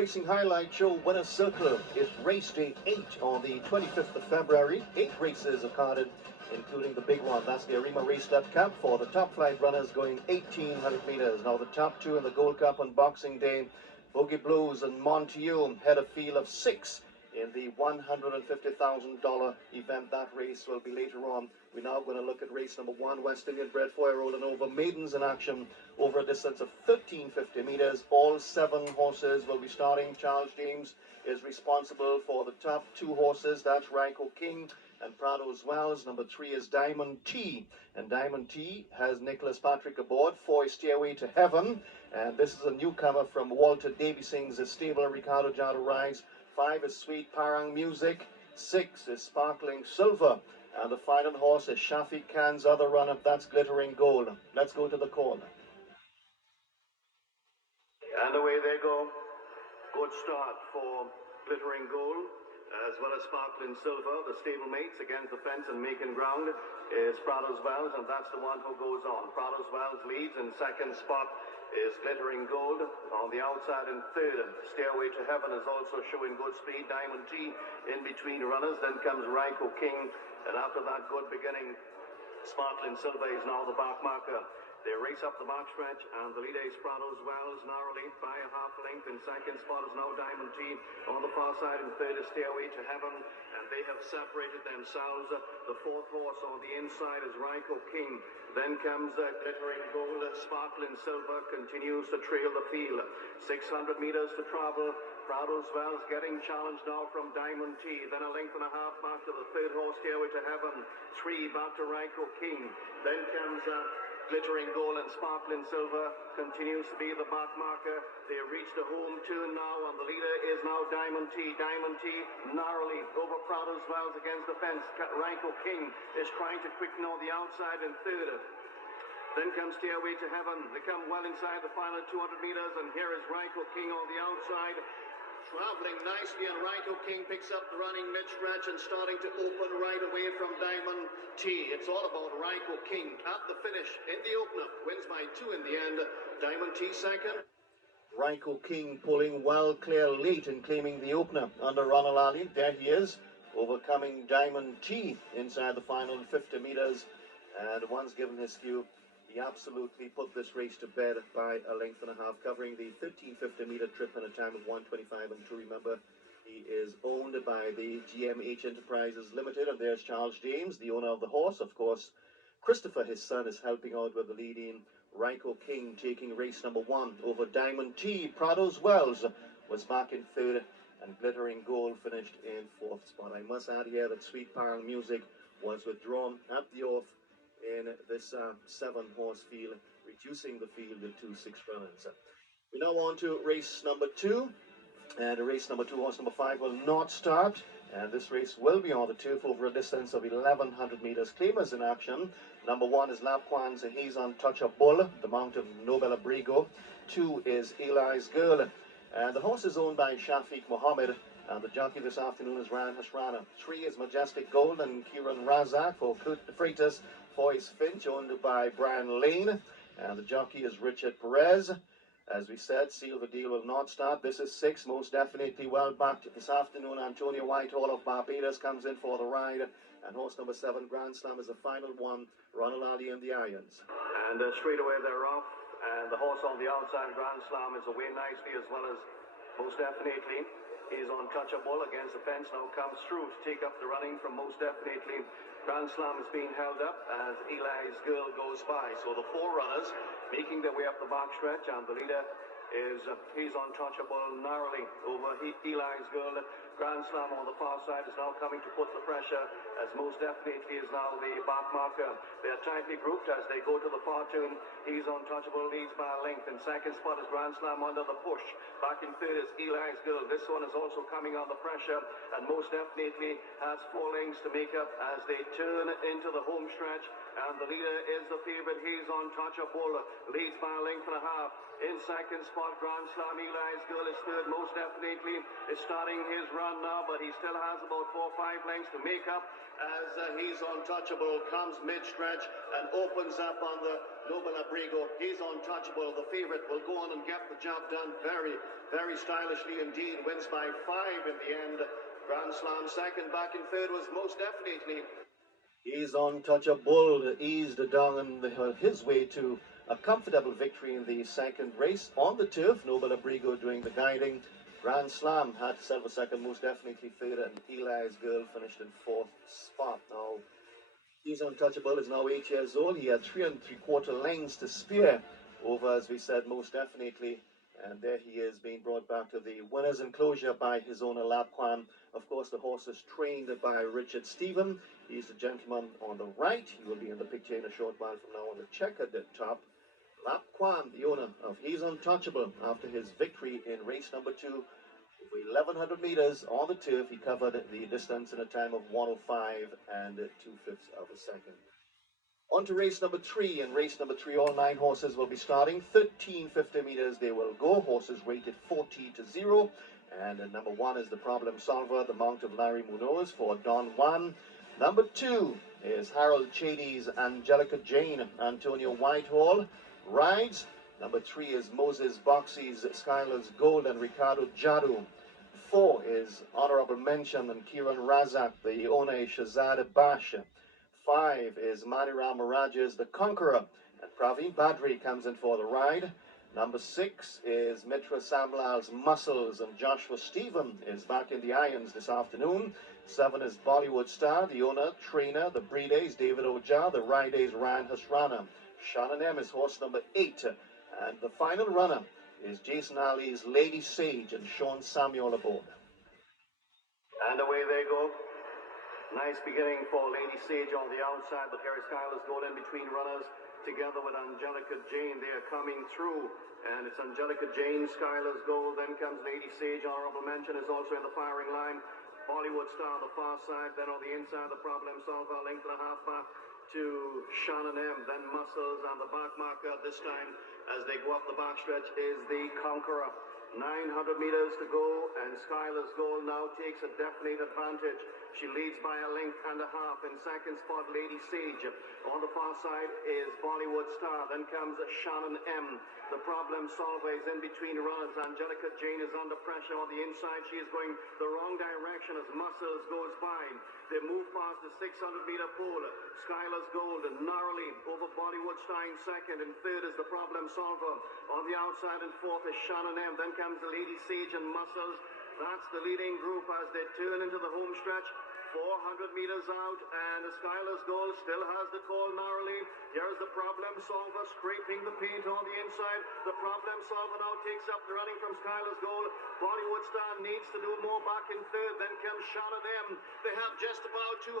Racing Highlight Show Winner's Circle is race day 8 on the 25th of February. 8 races are carded, including the big one. That's the Arima Race Club Cup for the top flight runners going 1,800 meters. Now the top 2 in the Gold Cup on Boxing Day, Boogie Blues and Monteau, had a field of 6 in the $150,000 event. That race will be later on. We're now going to look at race number 1, West Indian bred four rolling over, maidens in action over a distance of 1,350 meters. All 7 horses will be starting. Charles James is responsible for the top 2 horses. That's Ryko King and Prado's Wells. Number 3 is Diamond T, and Diamond T has Nicholas Patrick aboard. 4 is Stairway to Heaven, and this is a newcomer from Walter Davy Singh's stable. Ricardo Jado rides. 5 is Sweet Parang Music. 6 is Sparkling Silver. And the final horse is Shafiq Khan's other runner. That's Glittering Gold. Let's go to the corner. And away they go. Good start for Glittering Gold, as well as Sparkling Silver. The stablemates against the fence and making ground is Prado's Wells, and that's the one who goes on. Prado's Wells leads. In second spot is Glittering Gold. On the outside in third, Stairway to Heaven is also showing good speed. Diamond T in between runners. Then comes Ryko King, and after that good beginning, Sparkling Silver is now the back marker. They race up the backstretch, and the leader is Prado's Wells, narrowly by a half length. In second spot is now Diamond T. On the far side in third is Stairway to Heaven, and they have separated themselves. The fourth horse on the inside is Ryko King. Then comes Glittering Gold. Sparkling Silver continues to trail the field. 600 meters to travel. Prado's Wells getting challenged now from Diamond T. Then a length and a half back to the third horse, Stairway to Heaven. 3 back to Ryko King. Then comes Glittering Gold, and Sparkling Silver continues to be the back marker. They reach the home turn now, and the leader is now Diamond T. Diamond T narrowly over Prado's Wells against the fence. Ryko King is trying to quicken on the outside in third. Then comes Stairway to Heaven. They come well inside the final 200 meters, and here is Ryko King on the outside. Traveling nicely, and Ryko King picks up the running mid-stretch and starting to open right away from Diamond T. It's all about Ryko King at the finish in the opener. Wins by 2 in the end. Diamond T second. Ryko King pulling well clear late and claiming the opener under Ronald Ali. There he is, overcoming Diamond T inside the final 50 meters. And once given his cue, he absolutely put this race to bed by a length and a half, covering the 1,350 meter trip in a time of 1:25 and 2. Remember, he is owned by the GMH Enterprises Limited, and there's Charles James, the owner of the horse. Of course, Christopher, his son, is helping out with the lead-in. Ryko King taking race number 1 over Diamond T. Prado's Wells was back in third, and Glittering Gold finished in 4th spot. I must add here that Sweet Parang Music was withdrawn at the off in this 7-horse field, reducing the field to 6 runners. We now on to race number 2, and race number 2, horse number 5 will not start, and this race will be on the turf over a distance of 1,100 meters. Claimers in action. Number 1 is Lapquan's He's Untouchable, the Mount of Nobel Abrigo. 2 is Eli's Girl, and the horse is owned by Shafiq Mohammed, and the jockey this afternoon is Ryan Hasrana. 3 is Majestic Gold and Kieran Razak. For Freitas, 4 is Finch, owned by Brian Lane, and the jockey is Richard Perez. As we said, Seal the Deal will not start. This is 6, most definitely well backed this afternoon. Antonio Whitehall of Barbados comes in for the ride, and horse number 7, Grand Slam, is the final one. Ronald Ali and the Irons. And straight away they're off, and the horse on the outside, Grand Slam, is away nicely, as well as most definitely is Untouchable against the fence. Now comes through to take up the running from most definitely. Grand Slam is being held up as Eli's Girl goes by. So the 4 runners making their way up the backstretch, and the leader is He's Untouchable narrowly over Eli's Girl. Grand Slam on the far side is now coming to put the pressure, as most definitely is now the back marker. They are tightly grouped as they go to the far turn. He's Untouchable leads by a length. In second spot is Grand Slam under the push. Back in third is Eli's Girl. This one is also coming on the pressure, and most definitely has 4 lengths to make up as they turn into the home stretch. And the leader is the favorite. He's Untouchable. Leads by a length and a half. In second spot, Grand Slam Eli's Girl is third. Most definitely is starting his run now, but he still has about 4 or 5 lengths to make up as He's Untouchable comes mid-stretch and opens up on the Noble Abrigo. He's Untouchable. The favorite will go on and get the job done very, very stylishly indeed. Wins by 5 in the end. Grand Slam second. Back in third was most definitely He's Untouchable, eased down his way to a comfortable victory in the second race on the turf. Noble Abrigo doing the guiding. Grand Slam had to settle second, most definitely third, and Eli's Girl finished in 4th spot. Now, He's Untouchable is now 8 years old. He had 3 3/4 lengths to spare over, as we said, most definitely. And there he is being brought back to the winner's enclosure by his owner, Lapquan. Of course, the horse is trained by Richard Stephen. He's the gentleman on the right. He will be in the picture in a short while from now on the checkered top. Lapquan, the owner of He's Untouchable, after his victory in race number 2, over 1,100 meters on the turf, he covered the distance in a time of 1:05 and 2/5 of a second. On to race number 3. In race number 3, all 9 horses will be starting. 1350 meters they will go. Horses rated 40-0. And number 1 is the Problem Solver, the Mount of Larry Munoz for Don Juan. Number 2 is Harold Chady's Angelica Jane. Antonio Whitehall rides. Number 3 is Moses Boxy's Skylar's Gold and Ricardo Jadu. 4 is Honorable Mention and Kieran Razak. The owner is Shazad Bash. 5 is Maniram Mirages, the Conqueror, and Praveen Badri comes in for the ride. Number 6 is Mitra Samlal's Muscles, and Joshua Stephen is back in the irons this afternoon. 7 is Bollywood Star, the owner, trainer, the breeder is David Ojah, the rider is Ryan Hasrana. Shannon M is horse number 8, and the final runner is Jason Ali's Lady Sage and Sean Samuel aboard. And away they go. Nice beginning for Lady Sage on the outside, but here is Skylar's Gold in between runners together with Angelica Jane. They are coming through, and it's Angelica Jane, Skylar's Gold, then comes Lady Sage. Honorable Mention is also in the firing line. Bollywood Star on the far side, then on the inside, the Problem Solver, length and a half back to Shannon M, then Muscles, and the back marker this time as they go up the backstretch is the Conqueror. 900 meters to go, and Skylar's Gold now takes a definite advantage. She leads by a length and a half. In second spot, Lady Sage. On the far side is Bollywood Star. Then comes Shannon M. The Problem Solver is in between runners. Angelica Jane is under pressure on the inside. She is going the wrong direction as Muscles goes by. They move past the 600-meter pole. Skylar's Gold narrowly over Bollywood Star in second. And third is the Problem Solver. On the outside and fourth is Shannon M. Then comes the Lady Sage and Muscles. That's the leading group as they turn into the home stretch. 400 meters out, and the Skylar's Gold still has the call narrowly. Here's the Problem Solver scraping the paint on the inside. The Problem Solver now takes up the running from Skylar's Gold. Bollywood Star needs to do more back in third. Then comes Shannon M. They have just about 250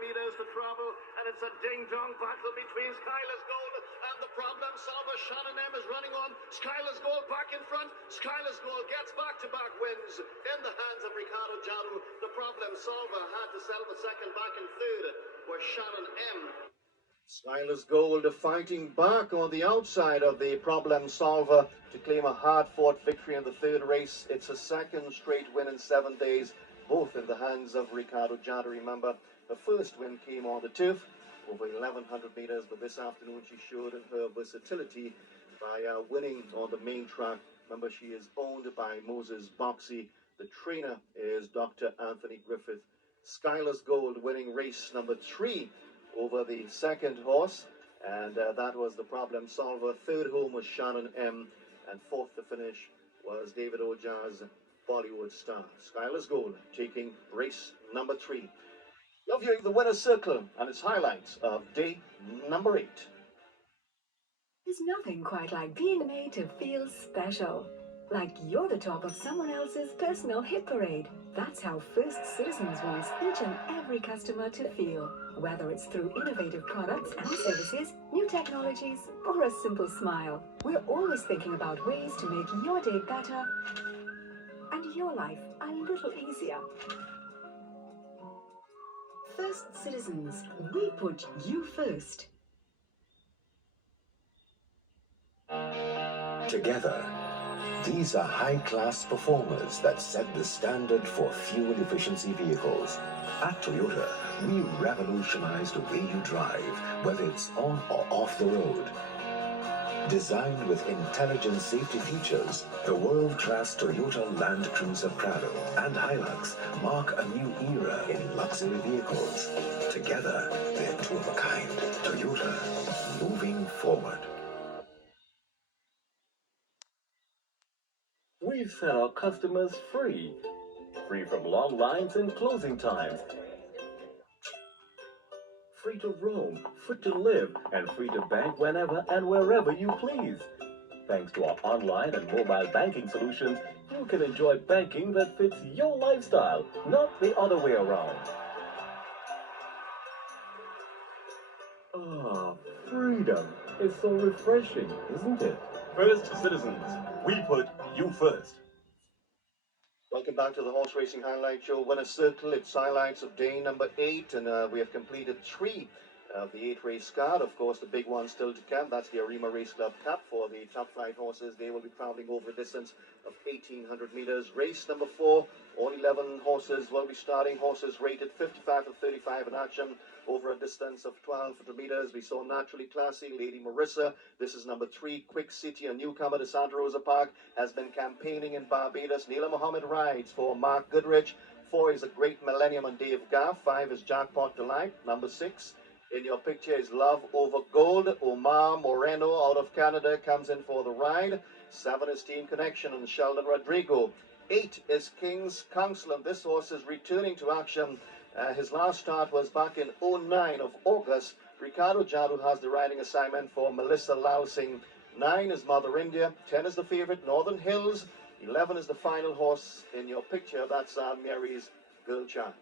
meters to travel, and it's a ding-dong battle between Skylar's Gold and the Problem Solver. Shannon M is running on. Skylar's Gold back in front. Skylar's Gold gets back-to-back wins in the hands of Ricardo Jadu. The Problem Solver had to settle the second. Back in third was Shannon M. Skylar's Gold fighting back on the outside of the Problem Solver to claim a hard-fought victory in the third race. It's a second straight win in 7 days, both in the hands of Ricardo Jadu. Remember, the first win came on the turf, over 1,100 meters, but this afternoon she showed her versatility by winning on the main track. Remember, she is owned by Moses Boxy. The trainer is Dr. Anthony Griffith. Skylar's Gold winning race number 3 over the second horse, and that was the Problem Solver. Third home was Shannon M, and fourth to finish was David Ojah's Bollywood Star. Skylar's Gold taking race number 3. You're viewing the winner's circle and its highlights of day number 8. There's nothing quite like being made to feel special. Like you're the top of someone else's personal hit parade. That's how First Citizens wants each and every customer to feel. Whether it's through innovative products and services, new technologies, or a simple smile. We're always thinking about ways to make your day better and your life a little easier. First Citizens, we put you first. Together, these are high-class performers that set the standard for fuel efficiency vehicles. At Toyota, we revolutionize the way you drive, whether it's on or off the road. Designed with intelligent safety features, the world-class Toyota Land Cruiser Prado and Hilux mark a new era in luxury vehicles. Together, they're two of a kind. Toyota, moving forward. We've set our customers free. Free from long lines and closing times. Free to roam, free to live, and free to bank whenever and wherever you please. Thanks to our online and mobile banking solutions, you can enjoy banking that fits your lifestyle, not the other way around. Ah, freedom is so refreshing, isn't it? First Citizens, we put you first. Welcome back to the Horse Racing Highlight Show. Winner's Circle, it's highlights of day number 8, and we have completed 3 of the 8-race card. Of course, the big one still to come. That's the Arima Race Club Cup for the top flight horses. They will be traveling over a distance of 1,800 meters. Race number 4, all 11 horses will be starting. Horses rated 55 to 35 in action over a distance of 1,200 meters. We saw Naturally Classy, Lady Marissa. This is number 3, Quick City, a newcomer to Santa Rosa Park, has been campaigning in Barbados. Neela Mohammed rides for Mark Goodrich. 4 is A Great Millennium and Dave Gaff. 5 is Jackpot Delight. Number 6 in your picture is Love Over Gold. Omar Moreno out of Canada comes in for the ride. 7 is Team Connection and Sheldon Rodrigo. 8 is King's Counsel, and this horse is returning to action. His last start was back in 09 of August. Ricardo Jadu has the riding assignment for Melissa Lausing. 9 is Mother India. 10 is the favorite, Northern Hills. 11 is the final horse in your picture. That's Mary's Girl Child.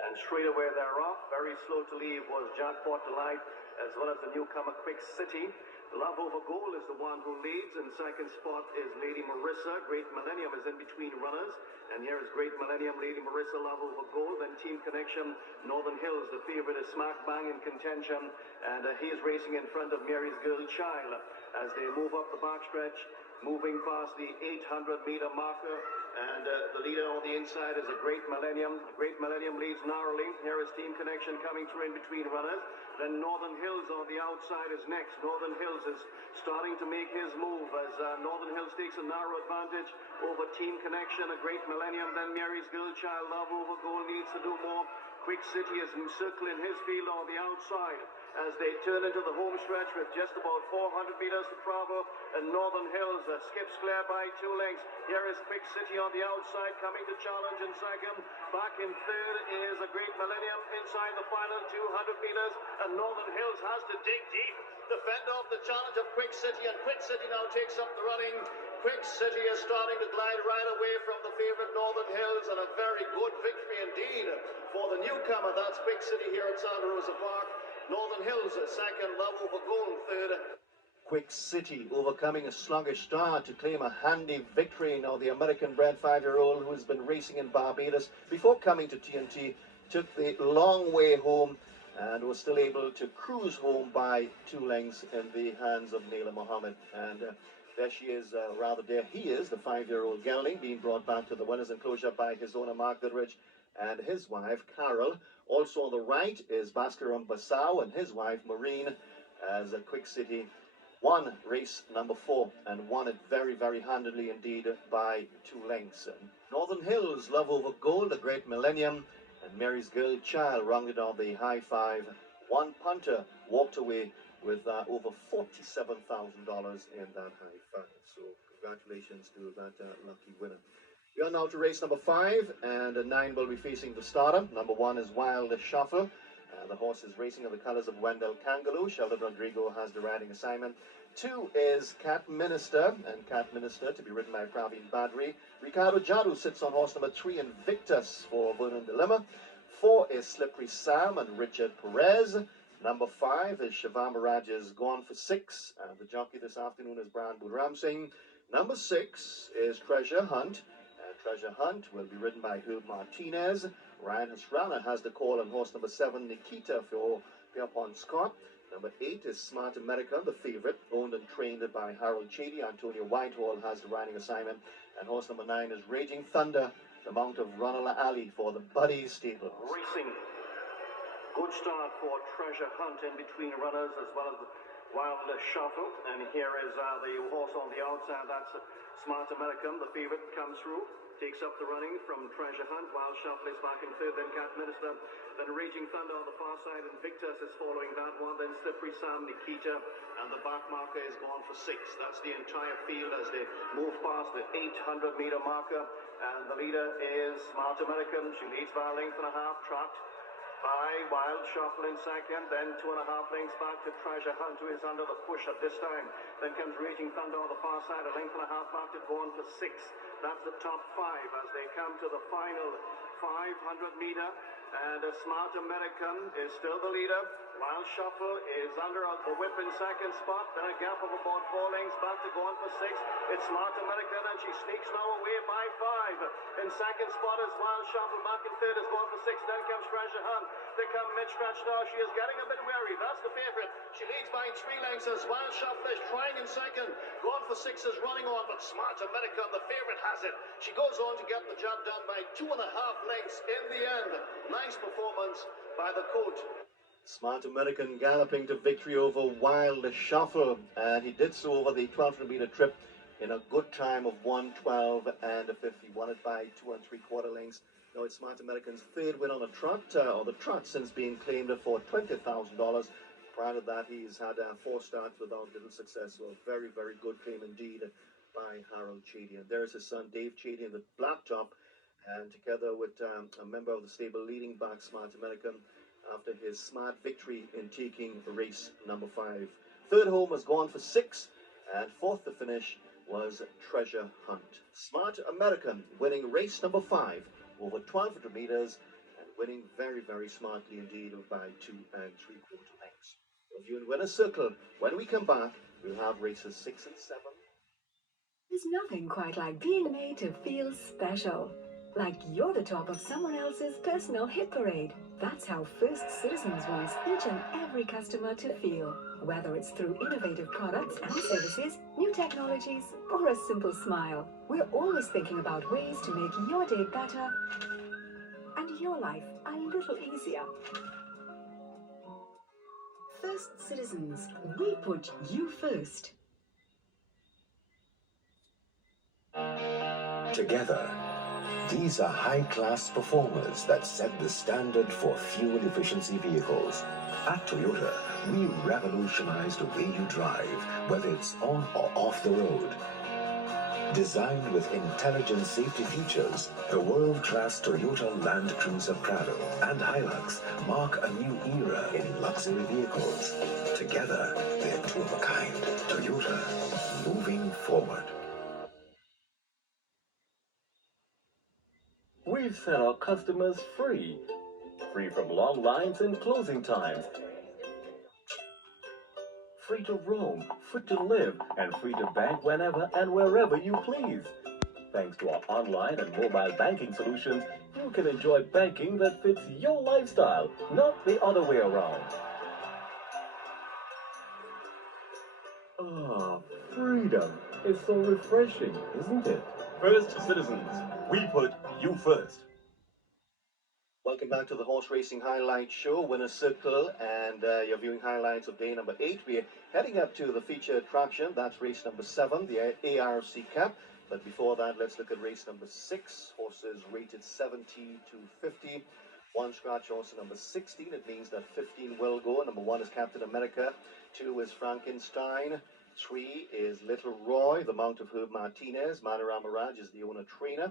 And straight away they're off. Very slow to leave was Jackpot Delight, as well as the newcomer Quick City. Love Over Gold is the one who leads. In second spot is Lady Marissa. Great Millennium is in between runners. And here is Great Millennium, Lady Marissa, Love Over Gold. Then Team Connection, Northern Hills. The favorite is Smack Bang in contention. And he is racing in front of Mary's Girl Child as they move up the backstretch, moving past the 800-meter marker. And the leader on the inside is A Great Millennium. Great Millennium leads narrowly. Here is Team Connection coming through in between runners. Then Northern Hills on the outside is next. Northern Hills is starting to make his move as Northern Hills takes a narrow advantage over Team Connection. A Great Millennium, then Mary's Girl Child. Love Over Gold needs to do more. Quick City is circling his field on the outside as they turn into the home stretch with just about 400 meters to travel. And Northern Hills skips clear by 2 lengths. Here is Quick City on the outside coming to challenge in second. Back in third is A Great Millennium inside the final 200 meters. And Northern Hills has to dig deep. The fender of the challenge of Quick City, and Quick City now takes up the running. Quick City is starting to glide right away from the favorite Northern Hills, and a very good victory indeed for the newcomer. That's Quick City here at Santa Rosa Park. Northern Hills second, Love Over Gold third. Quick City overcoming a sluggish start to claim a handy victory. Now the American-bred 5-year-old who has been racing in Barbados before coming to TNT took the long way home and was still able to cruise home by 2 lengths in the hands of Neela Mohammed. And there she is, there he is, the 5-year-old gelding, being brought back to the winner's enclosure by his owner Mark Goodrich and his wife Carol. Also on the right is Bhaskaram Basau and his wife Maureen, as a Quick City won race number 4 and won it very, very handily indeed by 2 lengths. Northern Hills, Love Over Gold, A Great Millennium, and Mary's Girl Child rounded on the high 5. One punter walked away with over $47,000 in that high 5. So congratulations to that lucky winner. We are now to race number 5, and 9 will be facing the starter. Number 1 is Wild Shuffle. The horse is racing in the colors of Wendell Kangaloo. Sheldon Rodrigo has the riding assignment. 2 is Cat Minister, and Cat Minister to be ridden by Praveen Badri. Ricardo Jadu sits on horse number 3, Invictus for Vernon Dilemma. 4 is Slippery Sam and Richard Perez. Number 5 is Shivam Raj's Gone for 6. The jockey this afternoon is Brian Budram Singh. Number 6 is Treasure Hunt. Treasure Hunt will be ridden by Herb Martinez. Ryan Hasrana has the call on horse number 7, Nikita, for Pierpont Scott. Number 8 is Smart America, the favorite, owned and trained by Harold Chady. Antonio Whitehall has the riding assignment. And horse number 9 is Raging Thunder, the mount of Ranala Ali for the Buddy stable. Racing. Good start for Treasure Hunt in between runners as well as the Wild Shuffle. And here is the horse on the outside. That's Smart American, the favorite, comes through. Takes up the running from Treasure Hunt. Wild Shuffle is back in third, then Cat Minister, then Raging Thunder on the far side, and Victus is following that one, then Slippery Sam, Nikita, and the back marker is gone for 6. That's the entire field as they move past the 800-meter marker, and the leader is Smart American. She leads by a length and a half, tracked by Wild Shuffle in second, then 2.5 lengths back to Treasure Hunt, who is under the push at this time. Then comes Raging Thunder on the far side, a length and a half back to going for 6. That's the top 5 as they come to the final 500-meter. And a Smart American is still the leader. Wild Shuffle is under the whip in second spot. Then a gap of about 4 lengths back to going for 6. It's Smart American, and she sneaks now away by 5. In second spot is Wild Shuffle. Back in third is going for 6. Then comes Treasure Hunt. They come mid-stretch now. She is getting a bit weary. That's the favorite. She leads by 3 lengths as Wild Shuffle is trying in second. Going for 6 is running on, but Smart American, the favorite, has it. She goes on to get the job done by 2.5 lengths in the end. Nice performance by the coach. Smart American galloping to victory over Wild Shuffle, and he did so over the 1,200-meter trip in a good time of 1:12 and a 50. Won it by 2 3/4 lengths. Now it's Smart American's third win on a trot, or the trot, since being claimed for $20,000. Prior to that, he's had 4 starts without little success. So a very, very good claim indeed by Harold Chady. And there's his son Dave Chady in the black top, and together with a member of the stable leading back Smart American after his smart victory in taking race number 5. Third home was gone for 6, and fourth to finish was Treasure Hunt. Smart American winning race number 5 over 1,200 meters and winning very, very smartly indeed by 2 3/4 lengths. Review and winner's circle. When we come back, we'll have races 6 and 7. There's nothing quite like being made to feel special. Like you're the top of someone else's personal hit parade. That's how First Citizens wants each and every customer to feel. Whether it's through innovative products and services, new technologies, or a simple smile. We're always thinking about ways to make your day better and your life a little easier. First Citizens, we put you first. Together, these are high-class performers that set the standard for fuel efficiency vehicles. At Toyota, we revolutionize the way you drive, whether it's on or off the road. Designed with intelligent safety features, the world-class Toyota Land Cruiser Prado and Hilux mark a new era in luxury vehicles. Together, they're two of a kind. Toyota, moving forward. We've set our customers free. Free from long lines and closing times. Free to roam, free to live, and free to bank whenever and wherever you please. Thanks to our online and mobile banking solutions, you can enjoy banking that fits your lifestyle, not the other way around. Ah, freedom is so refreshing, isn't it? First Citizens, we put you first. Welcome back to the Horse Racing Highlight Show, Winner's Circle, and you're viewing highlights of day number 8. We're heading up to the feature attraction. That's race number 7, the ARC Cup. But before that, let's look at race number 6. Horses rated 70 to 50. One scratch horse number 16. It means that 15 will go. Number 1 is Captain America. 2 is Frankenstein. 3 is Little Roy, the mount of Herb Martinez. Manorama Raj is the owner trainer.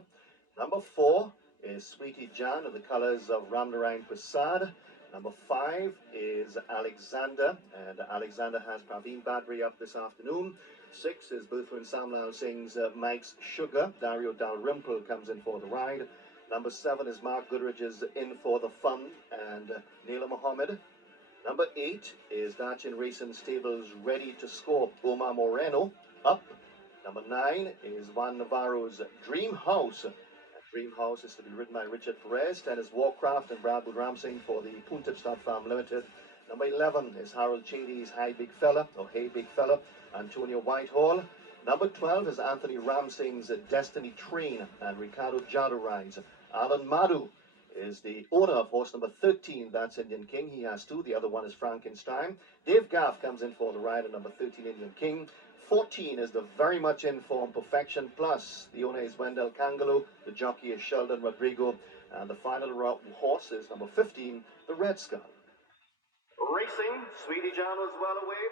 Number 4 is Sweetie Jan in the colors of Ramnarayan Prasad. Number 5 is Alexander, and Alexander has Praveen Badri up this afternoon. 6 is Berthrand Samlal Singh's Mike's Sugar. Dario Dalrymple comes in for the ride. Number 7 is Mark Goodridge's In for the Fun, and Naila Mohammed. Number 8 is Dachin Racing Stables Ready to Score, Omar Moreno, up. Number 9 is Juan Navarro's Dream House, Dream House is to be ridden by Richard Perez. 10 is Warcraft and Brad Ramsing for the Puntip Stud Farm Limited. Number 11 is Harold Chady's Hi Big Fella, or Hey Big Fella, Antonio Whitehall. Number 12 is Anthony Ramsing's Destiny Train, and Ricardo Jado rides. Alan Madu is the owner of horse number 13, that's Indian King. He has two, the other one is Frankenstein. Dave Gaff comes in for the ride at number 13, Indian King. 14 is the very much in form Perfection Plus. The owner is Wendell Kangaloo, the jockey is Sheldon Rodrigo, and the final horse is number 15, the Red Skull. Racing, Sweetie John was well away,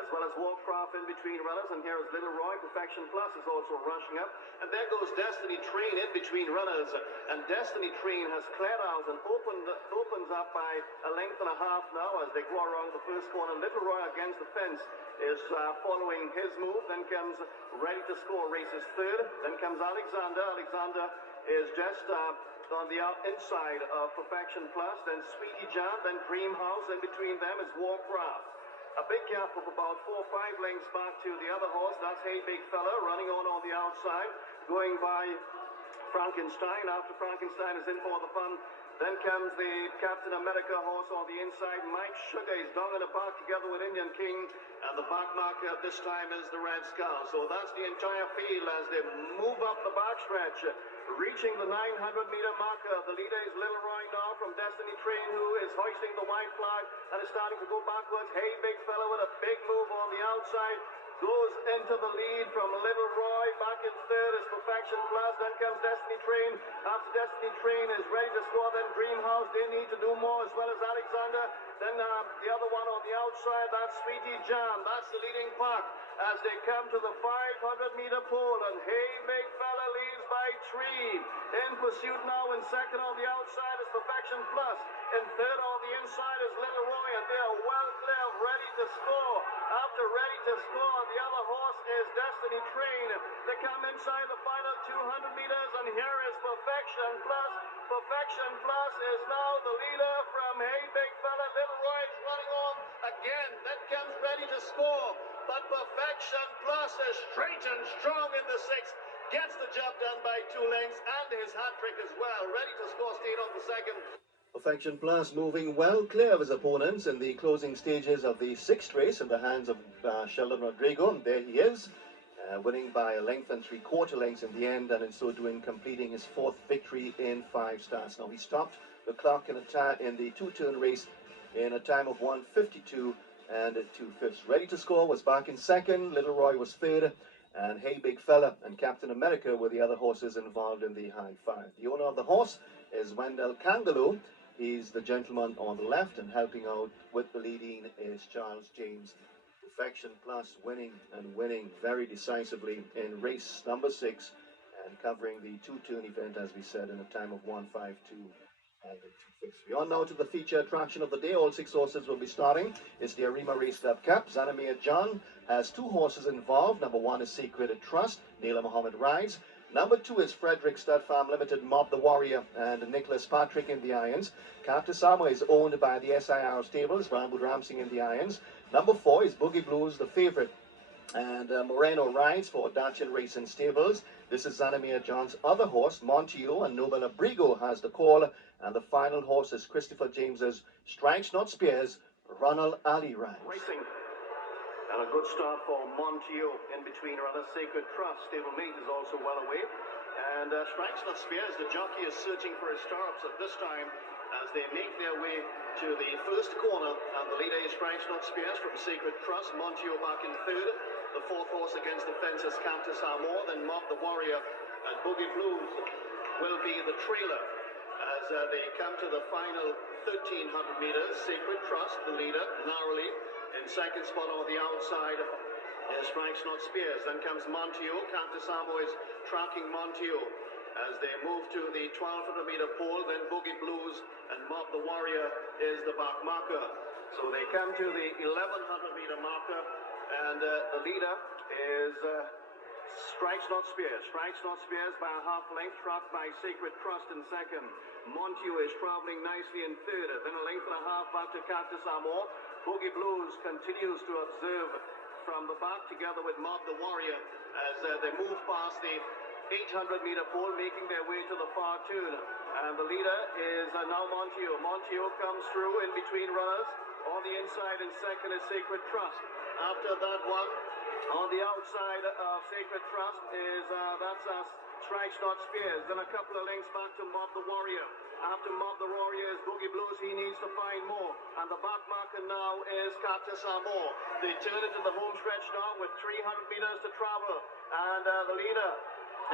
as well as Warcraft in between runners, and here is Little Roy. Perfection Plus is also rushing up, and there goes Destiny Train in between runners, and Destiny Train has cleared out and opens up by a length and a half now as they go around the first corner. Little Roy against the fence is following his move. Then comes Ready to Score, races third. Then comes Alexander. Alexander is just on the inside of Perfection Plus. Then Sweetie John. Then Dream House. In between them is Warcraft. A big gap of about 4 or 5 lengths back to the other horse. That's Hey Big Fella running on the outside, going by Frankenstein. After Frankenstein is in for the fun, then comes the Captain America horse on the inside. Mike Sugar is down in the back together with Indian King, and the back marker this time is the Red Skull. So that's the entire field as they move up the backstretch, reaching the 900-meter marker. The leader is Little Roy now from Destiny Train, who is hoisting the white flag and is starting to go backwards. Hey Big Fella with a big move on the outside goes into the lead from Little Roy. Back in third is Perfection Plus. Then comes Destiny Train. After Destiny Train is Ready to Score. Then Dream House. They need to do more, as well as Alexander. Then the other one on the outside, that's Sweetie John. That's the leading pack as they come to the 500-meter pole. And Hey Big Fella leads by 3. In pursuit now, in second on the outside is Perfection Plus. In third on the inside is Little Roy, and they are well clear of Ready to Score. After Ready to Score, the other horse is Destiny Train. They come inside the final 200 meters, and here is Perfection Plus. Perfection Plus is now the leader from Hey Big Fella. Little Roy is running on again. Then comes Ready to Score, but Perfection Plus is straight and strong in the sixth. Gets the job done by 2 lengths and his hat trick as well. Ready to Score stayed on for second. Perfection Plus moving well clear of his opponents in the closing stages of the 6th race in the hands of Sheldon Rodrigo. And there he is, winning by a length and 3/4 lengths in the end, and in so doing completing his 4th victory in 5 starts. Now he stopped the clock in the 2-turn race in a time of 1:52 and 2/5. Ready to Score was back in second, Little Roy was third, and Hey Big Fella and Captain America were the other horses involved in the high five. The owner of the horse is Wendell Kangaloo. He's the gentleman on the left, and helping out with the leading is Charles James. Perfection Plus winning and winning very decisively in race number 6 and covering the 2-turn event, as we said, in a time of 1:52 and 2/5. We are now to the feature attraction of the day. All 6 horses will be starting. It's the Arima Race Club Cup. Zanamir John has 2 horses involved. Number 1 is Secret Trust. Neela Mohammed rides. Number 2 is Frederick Stud Farm Limited, Mob the Warrior, and Nicholas Patrick in the irons. Carter is owned by the SIR Stables, Brambud Ramsing in the irons. Number 4 is Boogie Blues, the favorite, and Moreno rides for Dachin Racing Stables. This is Zanamir John's other horse, Monteo, and Nobel Abrigo has the call. And the final horse is Christopher James's Strikes Not Spears, Ronald Ali rides. Racing. And a good start for Monteo in between runners. Sacred Trust, stablemate, is also well away. And Strikes Not Spears, the jockey, is searching for his stirrups at this time as they make their way to the first corner. And the leader is Strikes Not Spears from Sacred Trust. Monteo back in third. The 4th horse against the fence is Countess Amor. Then Mob the Warrior and Boogie Blues will be the trailer as they come to the final 1,300 meters. Sacred Trust, the leader, narrowly. In second spot on the outside is Strikes Not Spears. Then comes Monteo. Countess Amo is tracking Monteo as they move to the 1,200-meter pole. Then Boogie Blues and Mob the Warrior is the back marker. So they come to the 1,100-meter marker, and the leader is Strikes Not Spears. Strikes Not Spears by a half length, tracked by Sacred Trust in second. Monteo is traveling nicely in third. Then a length and a half back to Countess Amor. Boogie Blues continues to observe from the back together with Mob the Warrior as they move past the 800-meter pole, making their way to the far turn. And the leader is now Montio. Montio comes through in between runners. On the inside in second is Sacred Trust. After that one, on the outside of Sacred Trust is Strikes Not Spears. Then a couple of lengths back to Mob the Warrior. After Mob the Warrior is Boogie Blues. He needs to find more. And the back marker now is Cactus Amor. They turn into the home stretch now with 300 meters to travel. And the leader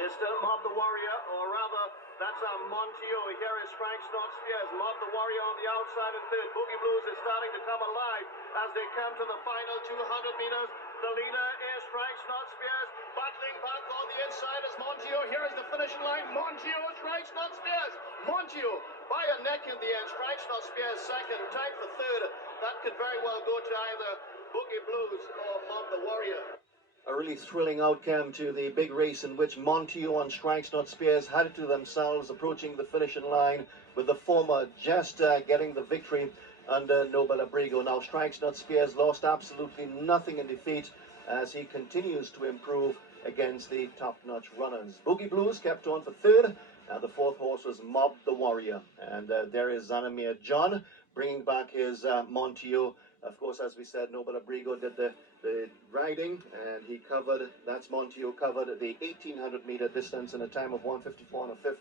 is still Mob the Warrior, or rather, that's Montio. Here is Strikes Not Spears. Mob the Warrior on the outside in third. Boogie Blues is starting to come alive as they come to the final 200 meters. The leader is Strikes Not Spears. Battling back on the inside is Montio. Here is the finishing line. Montio, Strikes Not Spears. Montio by a neck in the end. Strikes Not Spears second. Tied for third. That could very well go to either Boogie Blues or Mob the Warrior. A really thrilling outcome to the big race in which Montio and Strikes Not Spears had it to themselves, approaching the finishing line, with the former just getting the victory under Nobel Abrego. Now Strikes Not Spears lost absolutely nothing in defeat as he continues to improve against the top-notch runners. Boogie Blues kept on for third. The fourth horse was Mob the Warrior. And there is Zanimir John bringing back his Montio. Of course, as we said, Nobel Abrego did the riding, and he covered, that's Montio, covered the 1,800-meter distance in a time of 1:54 and a fifth.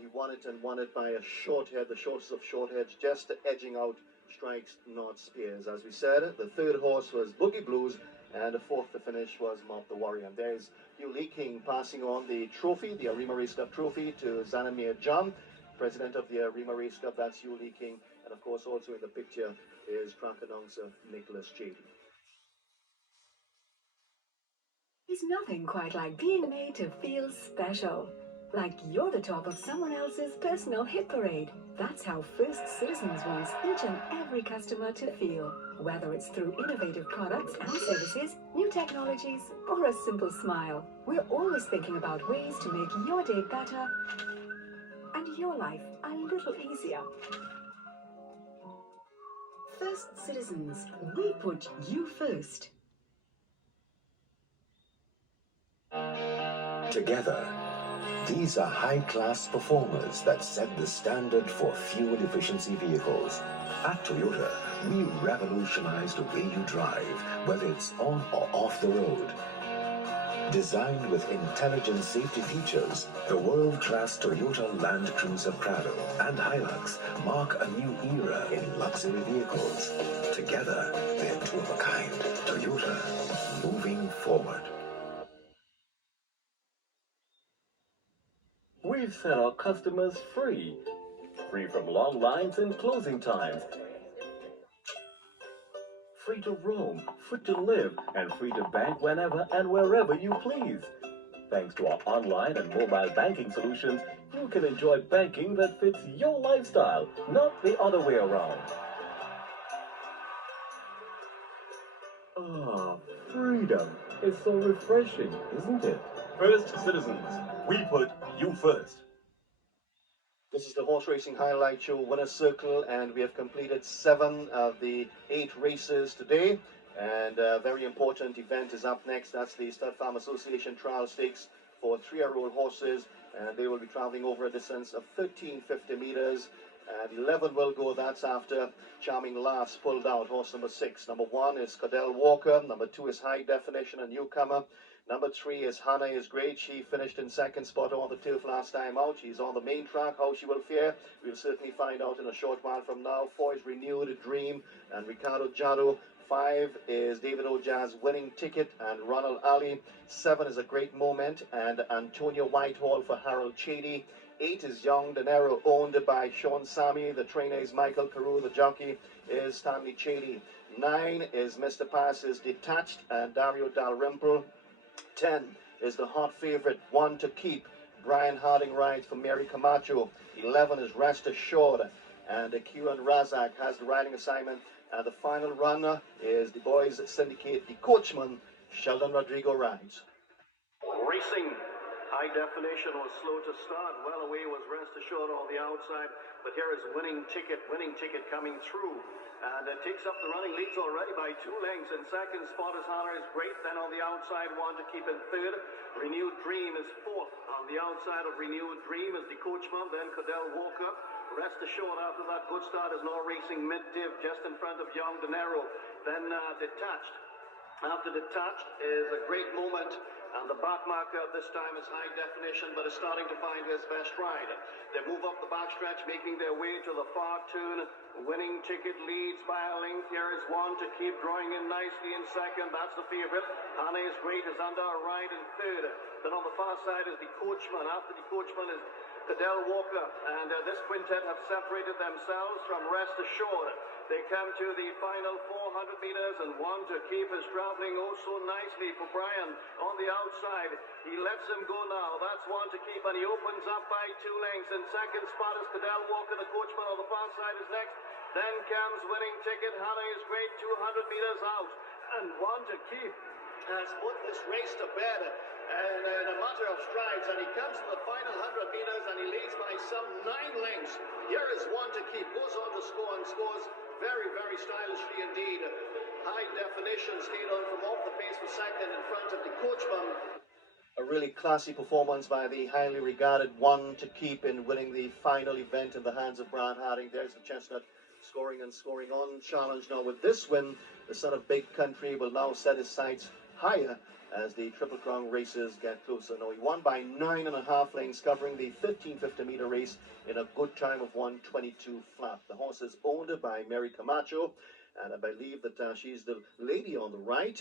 He won it by a short head, the shortest of short heads, just edging out Strikes Not Spears. As we said, the third horse was Boogie Blues, and the fourth to finish was Mob the Warrior. And there's Hugh Lee King passing on the trophy, the Arima Race Cup trophy, to Zanimir John, president of the Arima Race Cup. That's Hugh Lee King. And of course, also in the picture is track announcer Nicholas Chady. There's nothing quite like being made to feel special. Like you're the top of someone else's personal hit parade. That's how First Citizens wants each and every customer to feel. Whether it's through innovative products and services, new technologies, or a simple smile, we're always thinking about ways to make your day better and your life a little easier. First Citizens, we put you first. Together, these are high-class performers that set the standard for fuel efficiency vehicles. At Toyota, we revolutionize the way you drive, whether it's on or off the road. Designed with intelligent safety features, the world-class Toyota Land Cruiser Prado and Hilux mark a new era in luxury vehicles. Together, they're two of a kind. Toyota, moving forward. We've set our customers free. Free from long lines and closing times. Free to roam, free to live, and free to bank whenever and wherever you please. Thanks to our online and mobile banking solutions, you can enjoy banking that fits your lifestyle, not the other way around. Ah, freedom is so refreshing, isn't it? First Citizens, we put you first. This is the Horse Racing Highlight Show Winner's Circle, and we have completed 7 of the 8 races today. And a very important event is up next. That's the Stud Farm Association Trial Stakes for 3-year-old horses, and they will be traveling over a distance of 1,350 meters. And 11 will go. That's after Charming Laughs pulled out, horse number 6. Number 1 is Cadell Walker. Number 2 is High Definition, a newcomer. Number 3 is Hannah is Great. She finished in second spot on the turf last time out. She's on the main track. How she will fare, we'll certainly find out in a short while from now. 4 is Renewed Dream and Ricardo Jado. 5 is David Ojaz's Winning Ticket and Ronald Ali. 7 is A Great Moment and Antonio Whitehall for Harold Chady. 8 is Young Dinero, owned by Sean Sammy. The trainer is Michael Carew. The jockey is Stanley Chady. 9 is Mr. Pass's Detached and Dario Dalrymple. 10 is the hot favorite, One to Keep. Brian Harding rides for Mary Camacho. 11 is Rest Assured, and Kieran Razak has the riding assignment. And the final runner is the boys syndicate, the coachman, Sheldon Rodrigo rides. Racing. High Definition was slow to start. Well away was Rest Assured on the outside. But here is Winning Ticket coming through. And it takes up the running, leads already by 2 lengths. In second spot is Hannah is Great. Then on the outside, One to Keep in third. Renewed Dream is fourth. the outside of Renewed Dream is the coachman, then Cadell Walker. Rest assured, after that good start, is now racing mid-div just in front of Young Dinero. Then Detached. After Detached is a great moment, and the back marker this time is High Definition, but is starting to find his best ride. They move up the backstretch, making their way to the far turn. Winning Ticket leads by a length. Here is One to Keep, drawing in nicely in second. That's the favorite. Hannah's Great is under a ride in third. Then on the far side is the coachman. After the coachman is Cadell Walker, and this quintet have separated themselves from Rest Assured. They come to the final 400 meters, and One to Keep is traveling oh so nicely for Brian on the outside. He lets him go now. That's One to Keep, and he opens up by 2 lengths. In second spot is Cadell Walker. The coachman on the far side is next. Then comes Winning Ticket. Hannah is Great, 200 meters out, and One to Keep has put this race to bed and in a matter of strides, and he comes to the final 100 meters and he leads by some 9 lengths. Here is One to Keep, goes on to score and scores very, very stylishly indeed. High Definition stayed on from off the pace for second in front of the coachman. A really classy performance by the highly regarded One to Keep in winning the final event in the hands of Brian Harding. There's the chestnut scoring and scoring on challenge. Now with this win, the son of Big Country will now set his sights higher as the Triple Crown races get closer. Now he won by 9.5 lengths, covering the 1550 meter race in a good time of 1:22 flat. The horse is owned by Mary Camacho, and I believe that she's the lady on the right,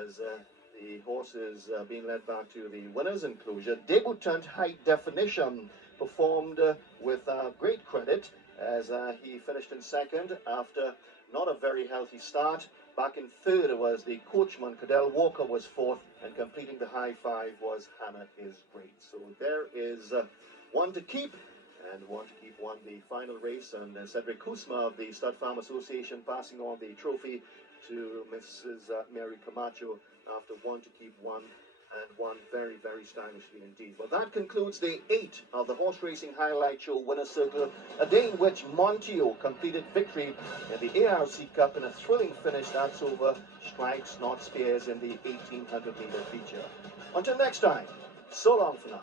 as the horse is being led back to the winner's enclosure. Debutant High Definition performed with great credit, as he finished in second after not a very healthy start. Back in third was the coachman, Cadell Walker was fourth, and completing the high five was Hannah is Great. So there is One to Keep, and One to Keep won the final race, and Cedric Kusma of the Stud Farm Association passing on the trophy to Mrs. Mary Camacho after One to Keep won, and won very, very stylishly indeed. Well, that concludes day 8 of the Horse Racing Highlight Show Winner's Circle, a day in which Monteo completed victory in the ARC Cup in a thrilling finish. That's over Strikes Not Spears in the 1800 meter feature. Until next time, so long for now.